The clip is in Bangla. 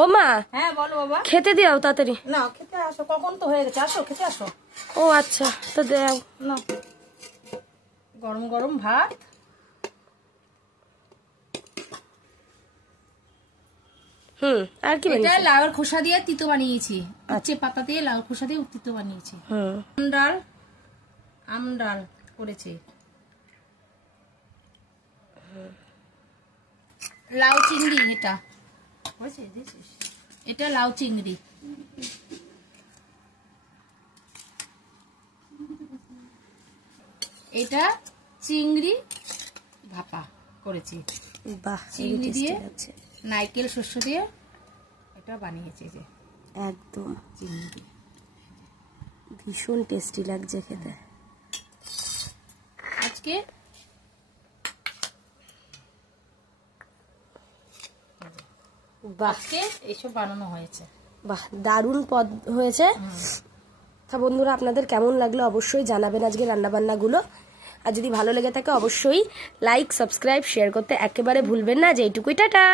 ও মা, হ্যাঁ বলো বাবা। খেতে দিও তাড়াতাড়ি। না খেতে আসো, কখন তো হয়ে গেছে, আসো খেতে আসো। ও আচ্ছা, তো দাও না, গরম গরম ভাত। আর কি এটা লাউয়ের খোসা দিয়ে তিতো বানিয়েছি, উচ্ছে পাতা দিয়ে লাউ খোসা দিয়ে তিতো বানিয়েছি। আম ডাল করেছি, লাউ চিংড়ি, এটা লাউ চিংড়ি, এটা চিংড়ি ভাপা করেছি। বাহ, চিংড়ি দিয়ে নারকেল শস্য দিয়ে এটা বানিয়েছি, যে একদম চিংড়ি, ভীষণ টেস্টি লাগছে খেতে। আজকে এইসব বানানো হয়েছে। বাহ, দারুণ পদ হয়েছে। তা বন্ধুরা, আপনাদের কেমন লাগলো অবশ্যই জানাবেন আজকে রান্নাবান্নাগুলো। আর যদি ভালো লেগে থাকে অবশ্যই লাইক, সাবস্ক্রাইব, শেয়ার করতে একেবারে ভুলবেন না। যে এইটুকুই, টাটা।